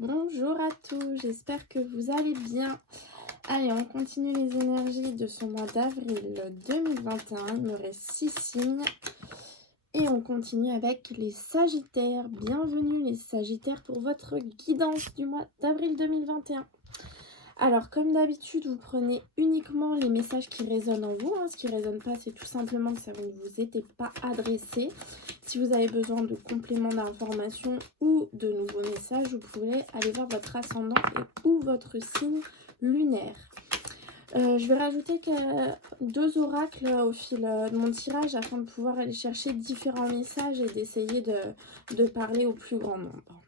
Bonjour à tous, j'espère que vous allez bien. Allez, on continue les énergies de ce mois d'avril 2021. Il me reste 6 signes. Et on continue avec les Sagittaires. Bienvenue les Sagittaires pour votre guidance du mois d'avril 2021. Alors, comme d'habitude, vous prenez uniquement les messages qui résonnent en vous. Ce qui ne résonne pas, c'est tout simplement que ça ne vous était pas adressé. Si vous avez besoin de compléments d'informations ou de nouveaux messages, vous pouvez aller voir votre ascendant et ou votre signe lunaire. Je vais rajouter deux oracles au fil de mon tirage afin de pouvoir aller chercher différents messages et d'essayer de parler au plus grand nombre.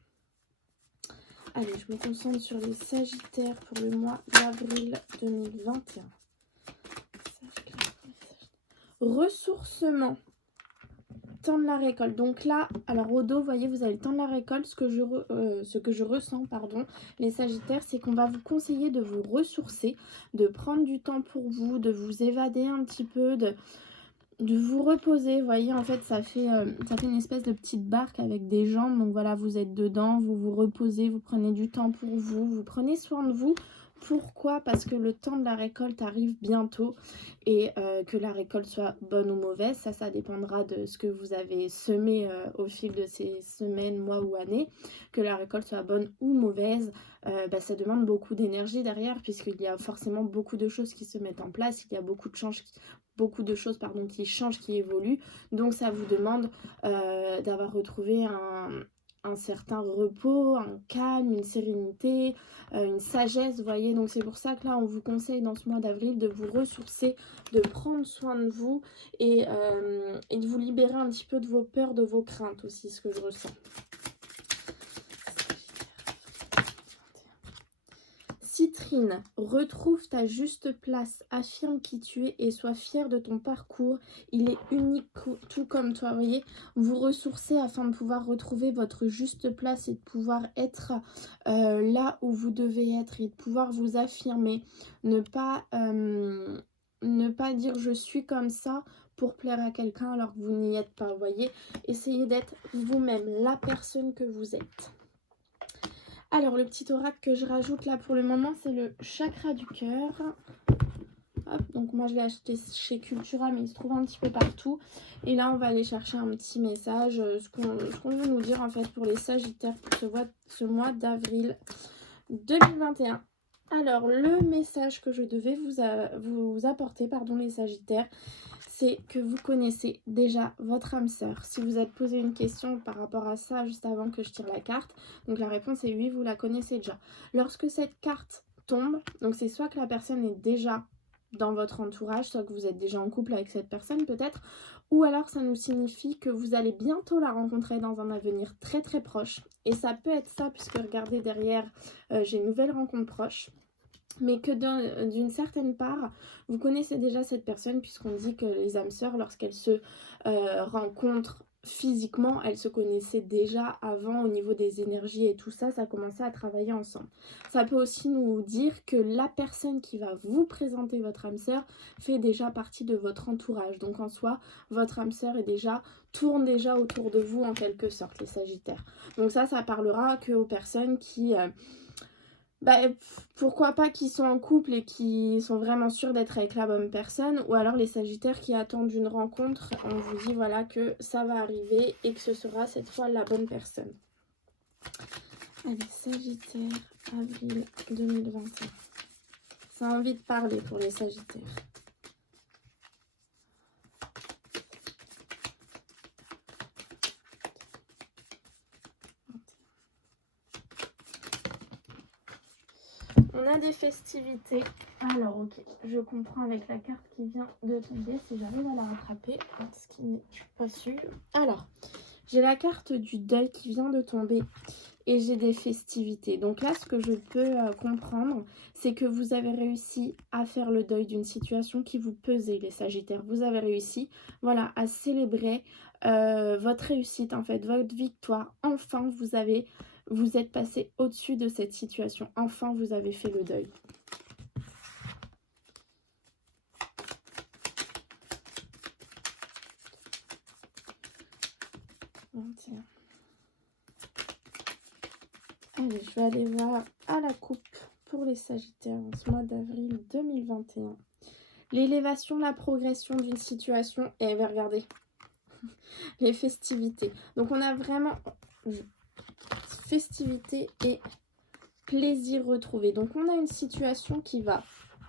Allez, je me concentre sur les Sagittaires pour le mois d'avril 2021. Ressourcement. Temps de la récolte. Donc là, alors au dos, vous voyez, vous avez le temps de la récolte. Ce que je ressens, les Sagittaires, c'est qu'on va vous conseiller de vous ressourcer, de prendre du temps pour vous, de vous évader un petit peu, de vous reposer. Vous voyez, en fait, ça fait une espèce de petite barque avec des jambes. Donc voilà, vous êtes dedans, vous vous reposez, vous prenez du temps pour vous, vous prenez soin de vous. Pourquoi? Parce que le temps de la récolte arrive bientôt et que la récolte soit bonne ou mauvaise, ça dépendra de ce que vous avez semé au fil de ces semaines, mois ou années. Que la récolte soit bonne ou mauvaise, ça demande beaucoup d'énergie derrière puisqu'il y a forcément beaucoup de choses qui se mettent en place, il y a beaucoup de choses qui changent, qui évoluent. Donc ça vous demande d'avoir retrouvé un certain repos, un calme, une sérénité, une sagesse, vous voyez. Donc c'est pour ça que là, on vous conseille dans ce mois d'avril de vous ressourcer, de prendre soin de vous et de vous libérer un petit peu de vos peurs, de vos craintes aussi, ce que je ressens. Citrine, retrouve ta juste place, affirme qui tu es et sois fier de ton parcours. Il est unique tout comme toi, voyez. Vous ressourcez afin de pouvoir retrouver votre juste place et de pouvoir être là où vous devez être et de pouvoir vous affirmer. Ne pas dire je suis comme ça pour plaire à quelqu'un alors que vous n'y êtes pas, voyez. Essayez d'être vous-même, la personne que vous êtes. Alors, le petit oracle que je rajoute là pour le moment, c'est le chakra du cœur. Hop, donc moi je l'ai acheté chez Cultura, mais il se trouve un petit peu partout. Et là, on va aller chercher un petit message, ce qu'on veut nous dire en fait pour les Sagittaires pour ce mois d'avril 2021. Alors, le message que je devais vous apporter, les Sagittaires, c'est que vous connaissez déjà votre âme sœur. Si vous êtes posé une question par rapport à ça juste avant que je tire la carte, donc la réponse est oui, vous la connaissez déjà. Lorsque cette carte tombe, donc c'est soit que la personne est déjà dans votre entourage, soit que vous êtes déjà en couple avec cette personne peut-être, ou alors ça nous signifie que vous allez bientôt la rencontrer dans un avenir très très proche. Et ça peut être ça, puisque regardez derrière, j'ai une nouvelle rencontre proche. Mais que d'une certaine part, vous connaissez déjà cette personne, puisqu'on dit que les âmes sœurs, lorsqu'elles se rencontrent physiquement, elles se connaissaient déjà avant au niveau des énergies et tout ça, ça commençait à travailler ensemble. Ça peut aussi nous dire que la personne qui va vous présenter votre âme sœur fait déjà partie de votre entourage. Donc en soi, votre âme sœur tourne déjà autour de vous en quelque sorte, les Sagittaires. Donc ça parlera que aux personnes qui... pourquoi pas qui sont en couple et qui sont vraiment sûrs d'être avec la bonne personne, ou alors les Sagittaires qui attendent une rencontre, on vous dit voilà que ça va arriver et que ce sera cette fois la bonne personne. Allez, Sagittaire, avril 2021. Ça a envie de parler pour les Sagittaires. On a des festivités. Alors, ok, je comprends avec la carte qui vient de tomber, si j'arrive à la rattraper, ce qui n'est pas sûr. Alors, j'ai la carte du deuil qui vient de tomber et j'ai des festivités. Donc là, ce que je peux comprendre, c'est que vous avez réussi à faire le deuil d'une situation qui vous pesait, les Sagittaires. Vous avez réussi, voilà, à célébrer votre réussite, en fait, votre victoire. Enfin, vous êtes passé au-dessus de cette situation. Enfin, vous avez fait le deuil. Allez, je vais aller voir à la coupe pour les Sagittaires en ce mois d'avril 2021. L'élévation, la progression d'une situation. Et regardez, les festivités. Donc on a vraiment festivité et plaisir retrouvé. Donc on a une situation qui va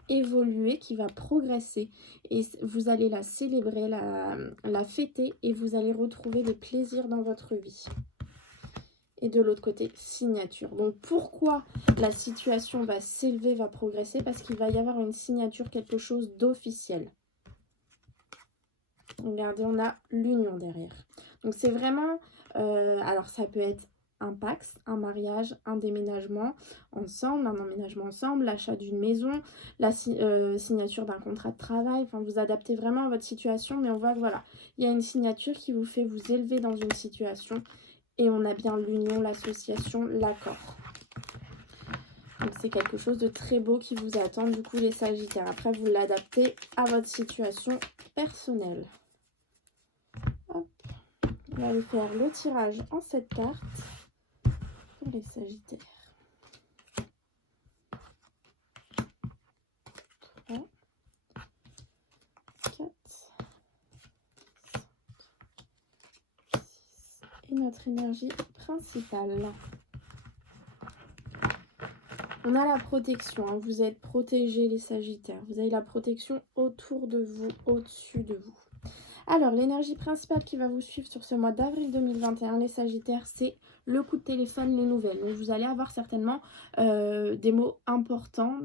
évoluer, qui va progresser et vous allez la célébrer, la fêter et vous allez retrouver des plaisirs dans votre vie. Et de l'autre côté, signature. Donc pourquoi la situation va s'élever, va progresser? Parce qu'il va y avoir une signature, quelque chose d'officiel. Regardez, on a l'union derrière. Donc c'est vraiment, alors ça peut être un Pacs, un mariage, un déménagement ensemble, un emménagement ensemble, l'achat d'une maison, la signature d'un contrat de travail. Enfin, vous adaptez vraiment à votre situation, mais on voit que voilà, il y a une signature qui vous fait vous élever dans une situation et on a bien l'union, l'association, l'accord. Donc c'est quelque chose de très beau qui vous attend du coup les Sagittaires. Après, vous l'adaptez à votre situation personnelle. Hop. On va aller faire le tirage en 7 cartes pour les Sagittaires. 3, 4, 5, 6 et notre énergie principale. On a la protection, hein. Vous êtes protégés les Sagittaires. Vous avez la protection autour de vous, au-dessus de vous. Alors, l'énergie principale qui va vous suivre sur ce mois d'avril 2021, les Sagittaires, c'est le coup de téléphone, les nouvelles. Donc, vous allez avoir certainement des mots importants,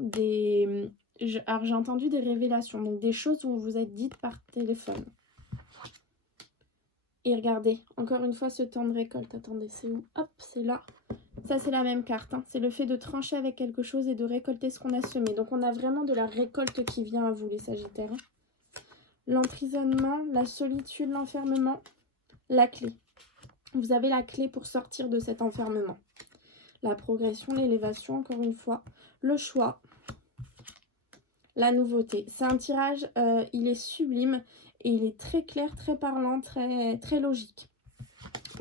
alors j'ai entendu des révélations, donc des choses dont vous êtes dites par téléphone. Et regardez, encore une fois, ce temps de récolte. Attendez, c'est où? Hop, c'est là. Ça, c'est la même carte. Hein. C'est le fait de trancher avec quelque chose et de récolter ce qu'on a semé. Donc, on a vraiment de la récolte qui vient à vous, les Sagittaires. L'emprisonnement, la solitude, l'enfermement, la clé. Vous avez la clé pour sortir de cet enfermement. La progression, l'élévation, encore une fois. Le choix, la nouveauté. C'est un tirage, il est sublime et il est très clair, très parlant, très logique.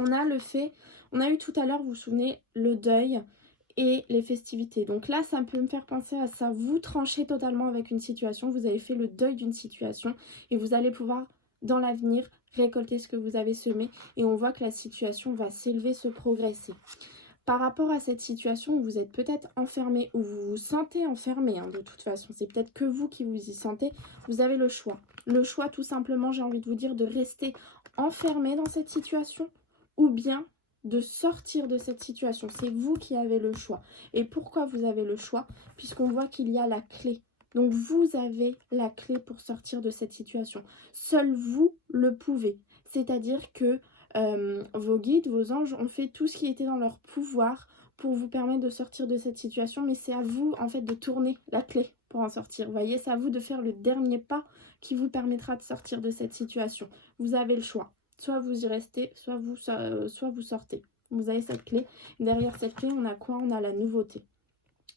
On a le fait, on a eu tout à l'heure, vous vous souvenez, le deuil et les festivités. Donc là, ça peut me faire penser à ça. Vous tranchez totalement avec une situation, vous avez fait le deuil d'une situation et vous allez pouvoir, dans l'avenir, récolter ce que vous avez semé. Et on voit que la situation va s'élever, se progresser. Par rapport à cette situation où vous êtes peut-être enfermé, ou vous vous sentez enfermé, hein, de toute façon, c'est peut-être que vous qui vous y sentez, vous avez le choix. Le choix, tout simplement, j'ai envie de vous dire, de rester enfermé dans cette situation ou bien de sortir de cette situation. C'est vous qui avez le choix. Et pourquoi vous avez le choix? Puisqu'on voit qu'il y a la clé. Donc vous avez la clé pour sortir de cette situation. Seul vous le pouvez. C'est-à-dire que vos guides, vos anges ont fait tout ce qui était dans leur pouvoir pour vous permettre de sortir de cette situation. Mais c'est à vous en fait de tourner la clé pour en sortir. Vous voyez, c'est à vous de faire le dernier pas qui vous permettra de sortir de cette situation. Vous avez le choix. Soit vous y restez, soit vous sortez. Vous avez cette clé. Derrière cette clé, on a quoi? On a la nouveauté.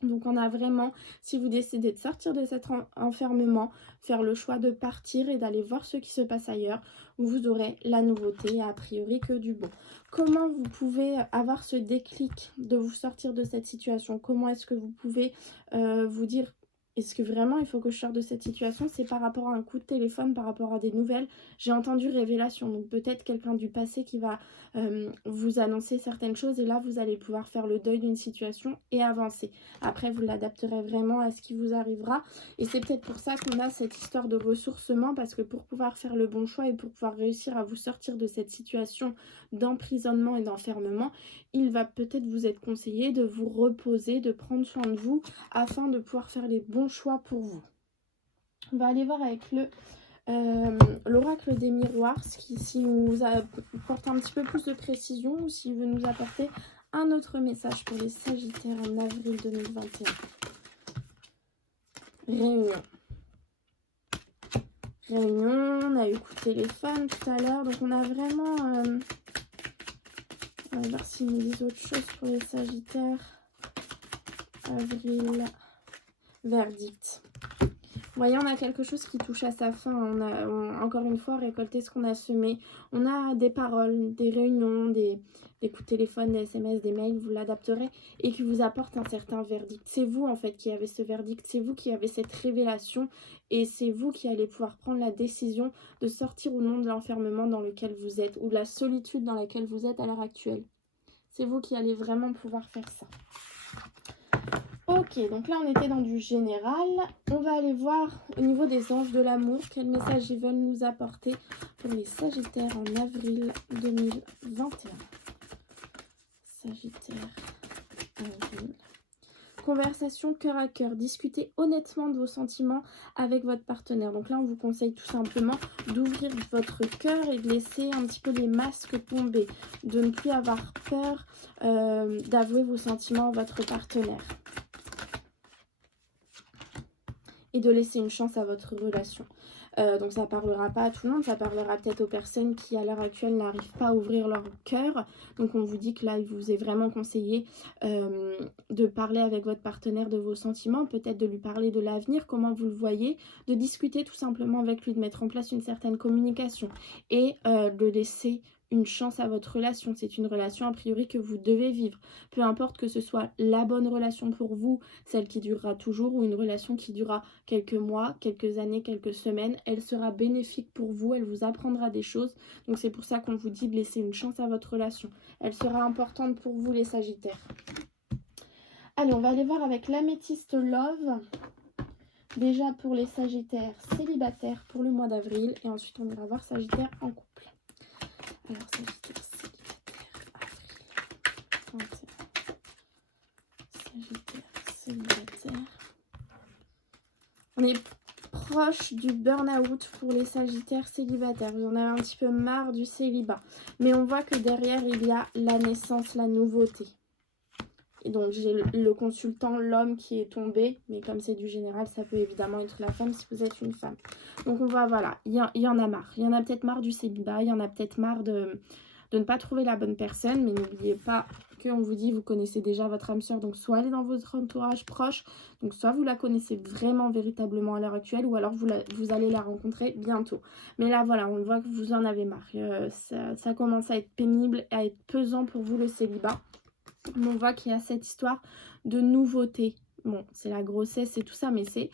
Donc on a vraiment, si vous décidez de sortir de cet enfermement, faire le choix de partir et d'aller voir ce qui se passe ailleurs, vous aurez la nouveauté et a priori que du bon. Comment vous pouvez avoir ce déclic de vous sortir de cette situation? Comment est-ce que vous pouvez vous dire... Est-ce que vraiment il faut que je sorte de cette situation? C'est par rapport à un coup de téléphone, par rapport à des nouvelles. J'ai entendu révélation, donc peut-être quelqu'un du passé qui va vous annoncer certaines choses et là vous allez pouvoir faire le deuil d'une situation et avancer. Après vous l'adapterez vraiment à ce qui vous arrivera et c'est peut-être pour ça qu'on a cette histoire de ressourcement, parce que pour pouvoir faire le bon choix et pour pouvoir réussir à vous sortir de cette situation d'emprisonnement et d'enfermement, il va peut-être vous être conseillé de vous reposer, de prendre soin de vous afin de pouvoir faire les bons choix pour vous. On va aller voir avec l'oracle des miroirs, s'il nous apporte un petit peu plus de précision ou s'il veut nous apporter un autre message pour les Sagittaires en avril 2021. Réunion. Réunion, on a eu coup de téléphone tout à l'heure, donc on a vraiment... on va voir s'ils nous disent autre chose pour les Sagittaires. Avril, verdict. voyez, on a quelque chose qui touche à sa fin. Encore une fois, récolté ce qu'on a semé. On a des paroles, des réunions, des coups de téléphone, des SMS, des mails, vous l'adapterez et qui vous apporte un certain verdict. C'est vous en fait qui avez ce verdict, c'est vous qui avez cette révélation et c'est vous qui allez pouvoir prendre la décision de sortir ou non de l'enfermement dans lequel vous êtes ou de la solitude dans laquelle vous êtes à l'heure actuelle. C'est vous qui allez vraiment pouvoir faire ça. Ok, donc là on était dans du général. On va aller voir au niveau des anges de l'amour, quel message ils veulent nous apporter pour les Sagittaires en avril 2021. Sagittaire, avril. Conversation cœur à cœur. Discutez honnêtement de vos sentiments avec votre partenaire. Donc là, on vous conseille tout simplement d'ouvrir votre cœur et de laisser un petit peu les masques tomber. De ne plus avoir peur d'avouer vos sentiments à votre partenaire. Et de laisser une chance à votre relation. Donc ça parlera pas à tout le monde, ça parlera peut-être aux personnes qui à l'heure actuelle n'arrivent pas à ouvrir leur cœur. Donc on vous dit que là il vous est vraiment conseillé de parler avec votre partenaire de vos sentiments, peut-être de lui parler de l'avenir, comment vous le voyez, de discuter tout simplement avec lui, de mettre en place une certaine communication et de laisser une chance à votre relation. C'est une relation a priori que vous devez vivre. Peu importe que ce soit la bonne relation pour vous, celle qui durera toujours ou une relation qui durera quelques mois, quelques années, quelques semaines, elle sera bénéfique pour vous, elle vous apprendra des choses. Donc c'est pour ça qu'on vous dit de laisser une chance à votre relation. Elle sera importante pour vous les Sagittaires. Allez, on va aller voir avec l'améthyste Love. Déjà pour les Sagittaires célibataires pour le mois d'avril. Et ensuite on ira voir Sagittaire en couple. Alors Sagittaire célibataire, avril 21. Sagittaire célibataire. On est proche du burn-out pour les Sagittaires célibataires. Vous en avez un petit peu marre du célibat. Mais on voit que derrière, il y a la naissance, la nouveauté. Et donc, j'ai le consultant, l'homme qui est tombé. Mais comme c'est du général, ça peut évidemment être la femme si vous êtes une femme. Donc, on voit, voilà, il y en a marre. Il y en a peut-être marre du célibat. Il y en a peut-être marre de ne pas trouver la bonne personne. Mais n'oubliez pas qu'on vous dit, vous connaissez déjà votre âme sœur. Donc, soit elle est dans votre entourage proche. Donc, soit vous la connaissez vraiment, véritablement à l'heure actuelle. Ou alors, vous allez la rencontrer bientôt. Mais là, voilà, on voit que vous en avez marre. Ça commence à être pénible, à être pesant pour vous, le célibat. On voit qu'il y a cette histoire de nouveauté. Bon, c'est la grossesse et tout ça, mais c'est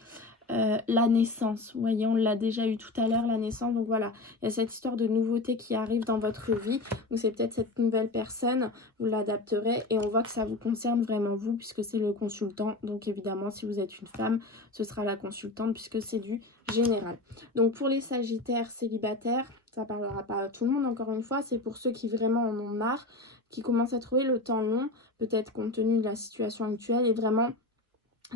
la naissance. Vous voyez, on l'a déjà eu tout à l'heure, la naissance. Donc voilà, il y a cette histoire de nouveauté qui arrive dans votre vie. Donc c'est peut-être cette nouvelle personne, vous l'adapterez. Et on voit que ça vous concerne vraiment vous, puisque c'est le consultant. Donc évidemment, si vous êtes une femme, ce sera la consultante, puisque c'est du général. Donc pour les Sagittaires célibataires, ça parlera pas à tout le monde, encore une fois. C'est pour ceux qui vraiment en ont marre, qui commencent à trouver le temps long, peut-être compte tenu de la situation actuelle, et vraiment,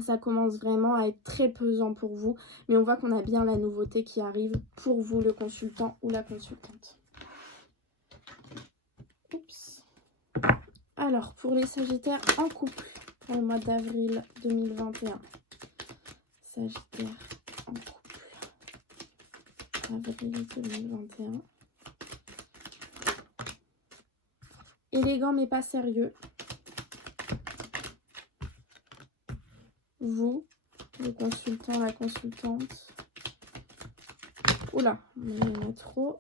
ça commence vraiment à être très pesant pour vous, mais on voit qu'on a bien la nouveauté qui arrive pour vous, le consultant ou la consultante. Oups. Alors, pour les Sagittaires en couple, pour le mois d'avril 2021. Sagittaire en couple, avril 2021. Élégant mais pas sérieux. Vous, le consultant, la consultante. Oula, il y en a trop.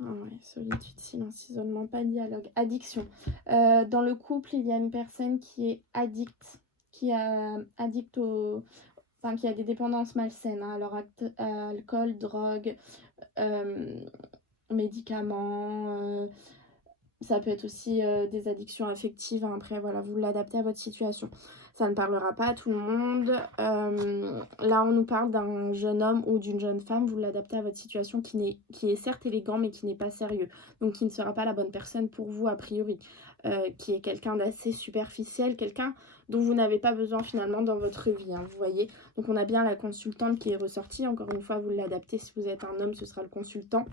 Ah ouais, solitude, silence, isolement, pas de dialogue. Addiction. Dans le couple, il y a une personne qui est addict, qui a des dépendances malsaines. Hein, alors, alcool, drogue, médicaments, ça peut être aussi des addictions affectives. Hein. Après, voilà, vous l'adaptez à votre situation. Ça ne parlera pas à tout le monde. Là, on nous parle d'un jeune homme ou d'une jeune femme. Vous l'adaptez à votre situation qui est certes élégant, mais qui n'est pas sérieux. Donc, qui ne sera pas la bonne personne pour vous, a priori. Qui est quelqu'un d'assez superficiel, quelqu'un dont vous n'avez pas besoin finalement dans votre vie. Hein, vous voyez. Donc, on a bien la consultante qui est ressortie. Encore une fois, vous l'adaptez. Si vous êtes un homme, ce sera le consultant.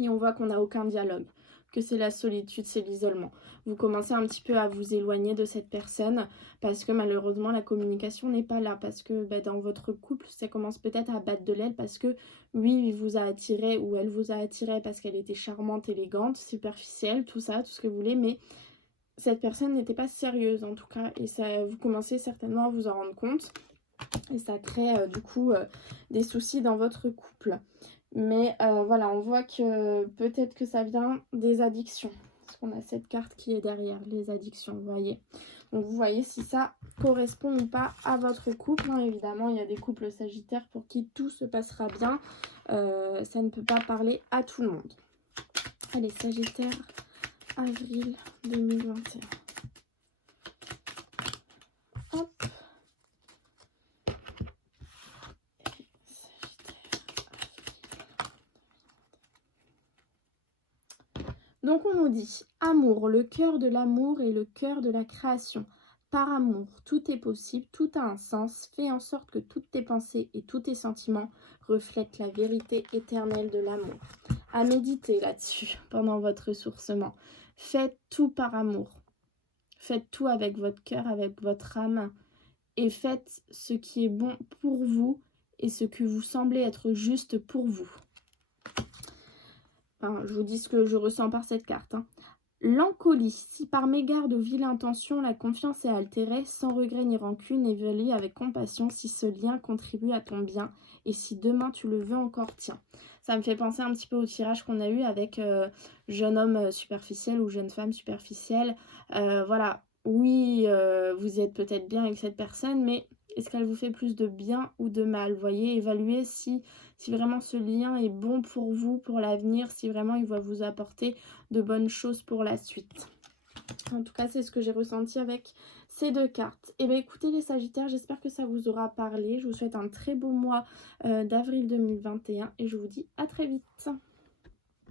Et on voit qu'on n'a aucun dialogue. Que c'est la solitude, c'est l'isolement. Vous commencez un petit peu à vous éloigner de cette personne parce que malheureusement la communication n'est pas là, parce que dans votre couple ça commence peut-être à battre de l'aile parce que lui il vous a attiré ou elle vous a attiré parce qu'elle était charmante, élégante, superficielle, tout ça, tout ce que vous voulez, mais cette personne n'était pas sérieuse en tout cas. Et ça, vous commencez certainement à vous en rendre compte. Et ça crée du coup des soucis dans votre couple. Mais voilà, on voit que peut-être que ça vient des addictions. Parce qu'on a cette carte qui est derrière, les addictions, vous voyez. Donc vous voyez si ça correspond ou pas à votre couple. Hein. Évidemment, il y a des couples sagittaires pour qui tout se passera bien. Ça ne peut pas parler à tout le monde. Allez, Sagittaire, avril 2021. Hop. Donc on nous dit amour, le cœur de l'amour et le cœur de la création. Par amour, tout est possible, tout a un sens. Fais en sorte que toutes tes pensées et tous tes sentiments reflètent la vérité éternelle de l'amour. À méditer là-dessus pendant votre ressourcement. Faites tout par amour. Faites tout avec votre cœur, avec votre âme. Et faites ce qui est bon pour vous et ce que vous semblez être juste pour vous. Enfin, je vous dis ce que je ressens par cette carte. Hein. L'encolie, si par mégarde ou vilaine intention la confiance est altérée, sans regret ni rancune, évalue avec compassion si ce lien contribue à ton bien et si demain tu le veux encore, tiens. Ça me fait penser un petit peu au tirage qu'on a eu avec jeune homme superficiel ou jeune femme superficielle. Voilà, oui, vous êtes peut-être bien avec cette personne, mais est-ce qu'elle vous fait plus de bien ou de mal? Vous voyez, évaluez si vraiment ce lien est bon pour vous, pour l'avenir, si vraiment il va vous apporter de bonnes choses pour la suite. En tout cas, c'est ce que j'ai ressenti avec ces deux cartes. Et bien écoutez les Sagittaires, j'espère que ça vous aura parlé. Je vous souhaite un très beau mois d'avril 2021 et je vous dis à très vite.